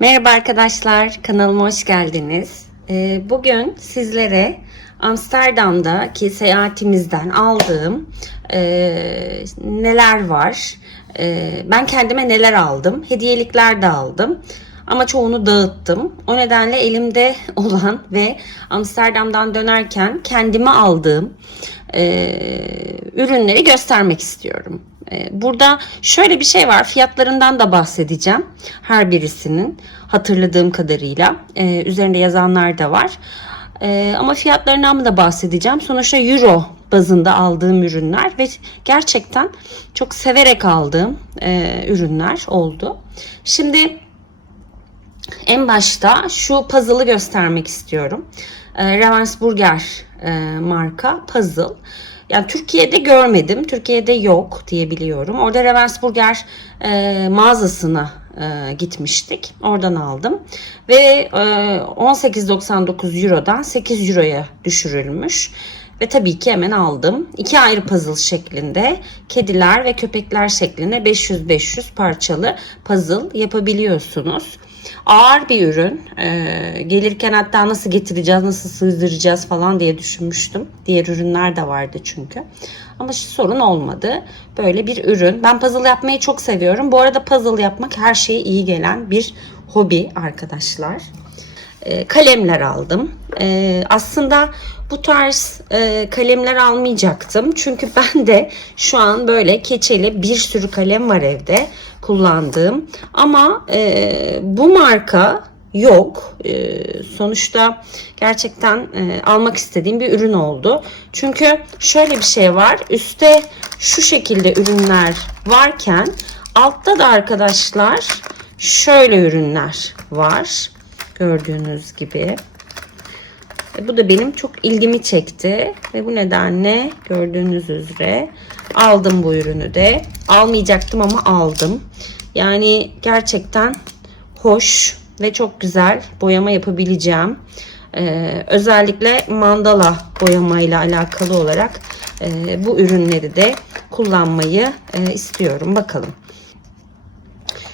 Merhaba arkadaşlar, kanalıma hoş geldiniz. Ee, Bugün sizlere Amsterdam'daki seyahatimizden aldığım e, neler var, e, ben kendime neler aldım, hediyelikler de aldım. Ama çoğunu dağıttım. O nedenle elimde olan ve Amsterdam'dan dönerken kendime aldığım e, ürünleri göstermek istiyorum. E, Burada şöyle bir şey var. Fiyatlarından da bahsedeceğim. Her birisinin hatırladığım kadarıyla. E, üzerinde yazanlar da var. E, ama fiyatlarından da bahsedeceğim. Sonuçta euro bazında aldığım ürünler ve gerçekten çok severek aldığım ürünler oldu. Şimdi en başta şu puzzle'ı göstermek istiyorum. E, Ravensburger e, marka puzzle. Yani Türkiye'de görmedim. Türkiye'de yok diye biliyorum. Orada Ravensburger e, mağazasına e, gitmiştik. Oradan aldım. Ve e, 18.99 Euro'dan 8 Euro'ya düşürülmüş. Ve tabii ki hemen aldım. İki ayrı puzzle şeklinde kediler ve köpekler şeklinde 500-500 parçalı puzzle yapabiliyorsunuz. Ağır bir ürün. Ee, gelirken hatta nasıl getireceğiz, nasıl sığdıracağız falan diye düşünmüştüm. Diğer ürünler de vardı çünkü. Ama şu sorun olmadı. Böyle bir ürün. Ben puzzle yapmayı çok seviyorum. Bu arada puzzle yapmak her şeye iyi gelen bir hobi arkadaşlar kalemler aldım. E, aslında bu tarz e, kalemler almayacaktım. Çünkü ben de şu an böyle keçeli bir sürü kalem var evde kullandığım. Ama e, bu marka yok. E, sonuçta gerçekten e, almak istediğim bir ürün oldu. Çünkü şöyle bir şey var. Üste şu şekilde ürünler varken altta da arkadaşlar şöyle ürünler var. Gördüğünüz gibi. E, Bu da benim çok ilgimi çekti ve bu nedenle gördüğünüz üzere aldım bu ürünü de. Almayacaktım ama aldım. Yani gerçekten hoş ve çok güzel boyama yapabileceğim. Ee, özellikle mandala boyamayla alakalı olarak e, bu ürünleri de kullanmayı e, istiyorum. Bakalım.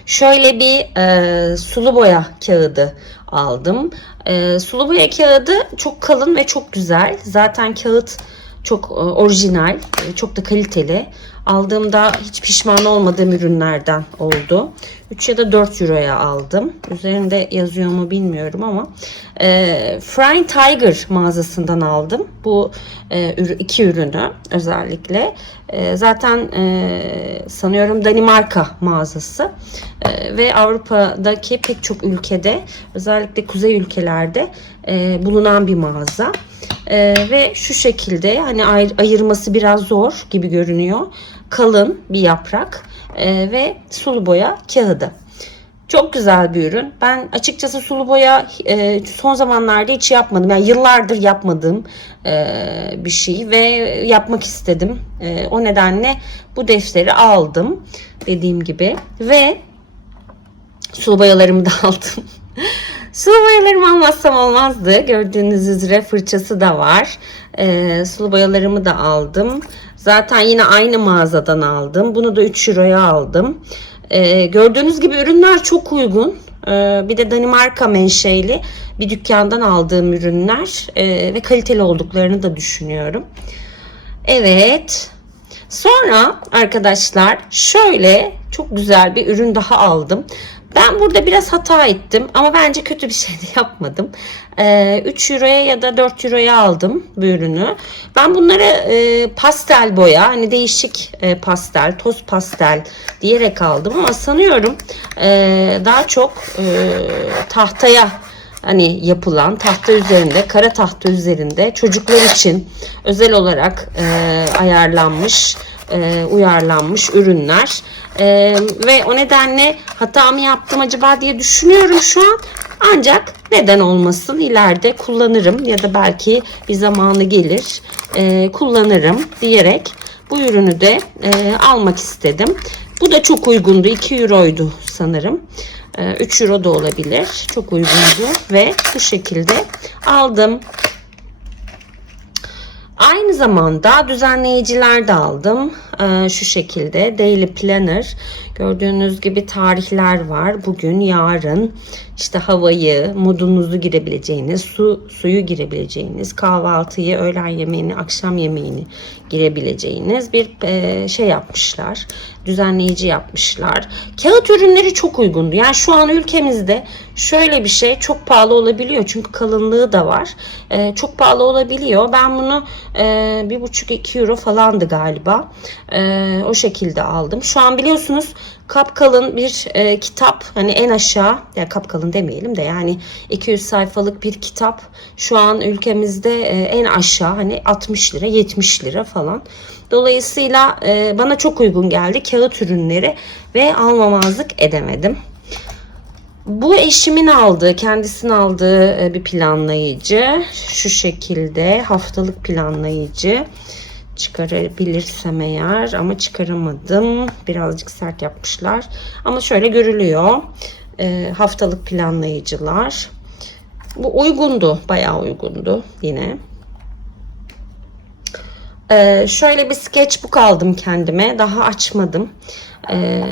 Şöyle bir e, sulu boya kağıdı aldım. E, sulu boya kağıdı çok kalın ve çok güzel. Zaten kağıt çok e, orijinal, e, çok da kaliteli. Aldığımda hiç pişman olmadığım ürünlerden oldu. 3 ya da 4 euroya aldım. Üzerinde yazıyor mu bilmiyorum ama e, Flying Tiger mağazasından aldım. Bu e, iki ürünü özellikle. E, zaten e, sanıyorum Danimarka mağazası E, ve Avrupa'daki pek çok ülkede özellikle kuzey ülkelerde e, bulunan bir mağaza. E, ve şu şekilde hani ayırması biraz zor gibi görünüyor. Kalın bir yaprak e, ve sulu boya kağıdı. Çok güzel bir ürün. Ben açıkçası sulu boya e, son zamanlarda hiç yapmadım. Yani yıllardır yapmadığım e, bir şey ve yapmak istedim. E, o nedenle bu defteri aldım dediğim gibi ve sulu boyalarımı da aldım. sulu boyalarımı almazsam olmazdı. Gördüğünüz üzere fırçası da var. E, sulu boyalarımı da aldım. Zaten yine aynı mağazadan aldım. Bunu da 3 euroya aldım. Ee, gördüğünüz gibi ürünler çok uygun. Ee, bir de Danimarka menşeli bir dükkandan aldığım ürünler ee, ve kaliteli olduklarını da düşünüyorum. Evet. Sonra arkadaşlar şöyle çok güzel bir ürün daha aldım. Ben burada biraz hata ettim ama bence kötü bir şey de yapmadım. Ee, 3 euroya ya da 4 euroya aldım bu ürünü. Ben bunları e, pastel boya hani değişik e, pastel, toz pastel diyerek aldım ama sanıyorum e, daha çok tahtaya hani yapılan tahta üzerinde, kara tahta üzerinde çocuklar için özel olarak e, ayarlanmış, e, uyarlanmış ürünler. E, ve o nedenle hata mı yaptım acaba diye düşünüyorum şu an. Ancak neden olmasın ileride kullanırım ya da belki bir zamanı gelir e, kullanırım diyerek bu ürünü de e, almak istedim. Bu da çok uygundu. 2 euroydu sanırım. 3 euro da olabilir. Çok uygundu ve bu şekilde aldım. Aynı zamanda düzenleyiciler de aldım. E, şu şekilde Daily Planner. Gördüğünüz gibi tarihler var. Bugün, yarın işte havayı, modunuzu girebileceğiniz, su suyu girebileceğiniz, kahvaltıyı, öğlen yemeğini, akşam yemeğini girebileceğiniz bir e, şey yapmışlar. Düzenleyici yapmışlar. Kağıt ürünleri çok uygundu. Yani şu an ülkemizde şöyle bir şey çok pahalı olabiliyor. Çünkü kalınlığı da var. E, çok pahalı olabiliyor. Ben bunu e, bir buçuk iki euro falandı galiba. E, o şekilde aldım. Şu an biliyorsunuz kapkalın bir e, kitap hani en aşağı ya kapkalın demeyelim de yani 200 sayfalık bir kitap şu an ülkemizde e, en aşağı hani 60 lira 70 lira falan. Dolayısıyla e, bana çok uygun geldi kağıt ürünleri ve almamazlık edemedim. Bu eşimin aldığı, kendisinin aldığı e, bir planlayıcı. Şu şekilde haftalık planlayıcı. Çıkarabilirsem eğer ama çıkaramadım. Birazcık sert yapmışlar. Ama şöyle görülüyor. E, haftalık planlayıcılar. Bu uygundu. Bayağı uygundu yine. E, şöyle bir sketchbook aldım kendime. Daha açmadım. E,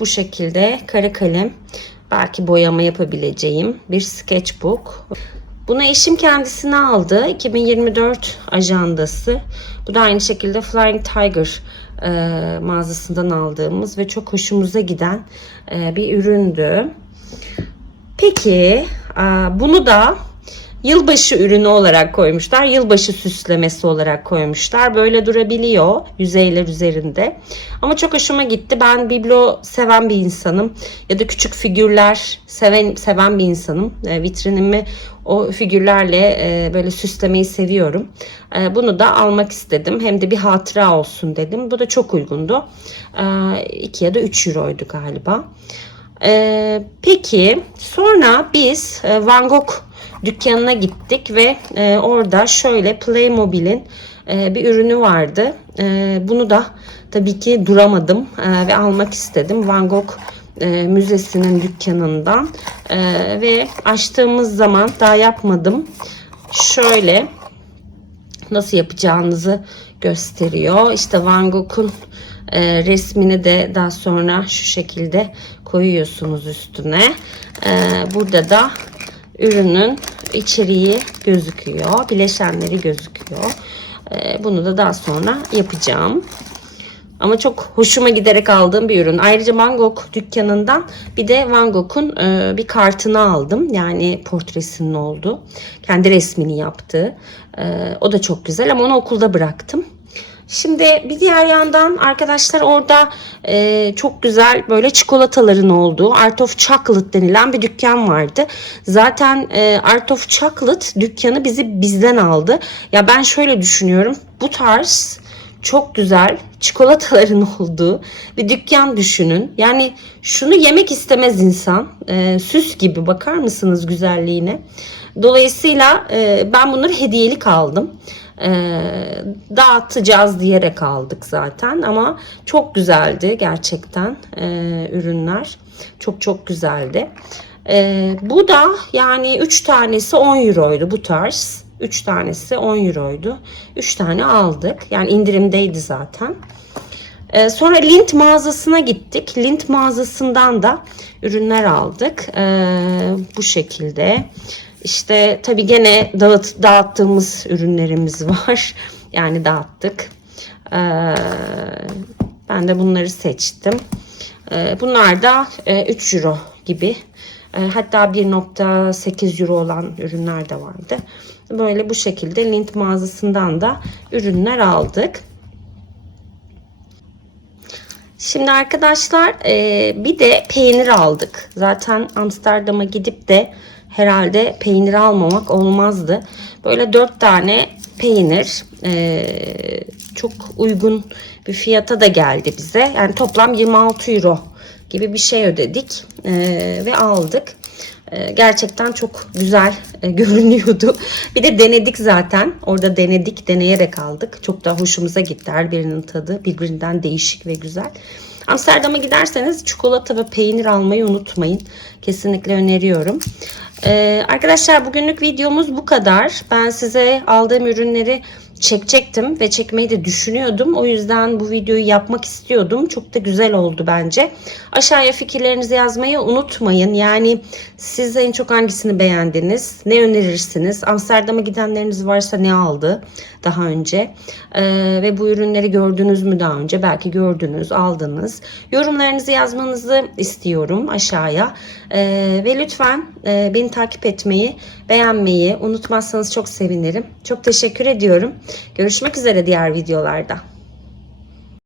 bu şekilde kare kalem belki boyama yapabileceğim bir sketchbook. Bunu eşim kendisine aldı. 2024 ajandası. Bu da aynı şekilde Flying Tiger e, mağazasından aldığımız ve çok hoşumuza giden e, bir üründü. Peki e, bunu da yılbaşı ürünü olarak koymuşlar. Yılbaşı süslemesi olarak koymuşlar. Böyle durabiliyor yüzeyler üzerinde. Ama çok hoşuma gitti. Ben biblo seven bir insanım. Ya da küçük figürler seven seven bir insanım. E, vitrinimi o figürlerle e, böyle süslemeyi seviyorum. E, bunu da almak istedim. Hem de bir hatıra olsun dedim. Bu da çok uygundu. E, 2 ya da 3 euroydu galiba. E, peki sonra biz e, Van Gogh dükkanına gittik ve e, orada şöyle Playmobil'in e, bir ürünü vardı. E, bunu da tabii ki duramadım e, ve almak istedim. Van Gogh e, Müzesi'nin dükkanından e, ve açtığımız zaman daha yapmadım. Şöyle nasıl yapacağınızı gösteriyor. İşte Van Gogh'un e, resmini de daha sonra şu şekilde koyuyorsunuz üstüne. E, burada da ürünün içeriği gözüküyor. Bileşenleri gözüküyor. Ee, bunu da daha sonra yapacağım. Ama çok hoşuma giderek aldığım bir ürün. Ayrıca Van Gogh dükkanından bir de Van Gogh'un e, bir kartını aldım. Yani portresinin olduğu. Kendi resmini yaptığı. E, o da çok güzel ama onu okulda bıraktım. Şimdi bir diğer yandan arkadaşlar orada e, çok güzel böyle çikolataların olduğu Art of Chocolate denilen bir dükkan vardı. Zaten e, Art of Chocolate dükkanı bizi bizden aldı. Ya ben şöyle düşünüyorum bu tarz çok güzel çikolataların olduğu bir dükkan düşünün. Yani şunu yemek istemez insan. E, süs gibi bakar mısınız güzelliğine? Dolayısıyla e, ben bunları hediyelik aldım e, dağıtacağız diyerek aldık zaten ama çok güzeldi gerçekten e, ürünler çok çok güzeldi. E, bu da yani 3 tanesi 10 euroydu bu tarz. 3 tanesi 10 euroydu. 3 tane aldık. Yani indirimdeydi zaten. Ee, sonra Lint mağazasına gittik. Lint mağazasından da ürünler aldık. Ee, bu şekilde. İşte tabii gene dağıt, dağıttığımız ürünlerimiz var. Yani dağıttık. Ee, ben de bunları seçtim. Ee, bunlar da e, 3 euro gibi. E, hatta 1.8 euro olan ürünler de vardı. Böyle bu şekilde Lint mağazasından da ürünler aldık. Şimdi arkadaşlar e, bir de peynir aldık. Zaten Amsterdam'a gidip de herhalde peynir almamak olmazdı. Böyle dört tane peynir e, çok uygun bir fiyata da geldi bize. Yani toplam 26 euro gibi bir şey ödedik e, ve aldık. E, gerçekten çok güzel e, görünüyordu. Bir de denedik zaten. Orada denedik, deneyerek aldık. Çok da hoşumuza gitti. Her birinin tadı birbirinden değişik ve güzel. Amsterdam'a giderseniz çikolata ve peynir almayı unutmayın. Kesinlikle öneriyorum. Ee, arkadaşlar bugünlük videomuz bu kadar. Ben size aldığım ürünleri çekecektim ve çekmeyi de düşünüyordum. O yüzden bu videoyu yapmak istiyordum. Çok da güzel oldu bence. Aşağıya fikirlerinizi yazmayı unutmayın. Yani siz en çok hangisini beğendiniz? Ne önerirsiniz? Amsterdam'a gidenleriniz varsa ne aldı daha önce? Ee, ve bu ürünleri gördünüz mü daha önce? Belki gördünüz, aldınız. Yorumlarınızı yazmanızı istiyorum aşağıya. Ee, ve lütfen e, beni takip etmeyi, beğenmeyi unutmazsanız çok sevinirim. Çok teşekkür ediyorum. Görüşmek üzere diğer videolarda.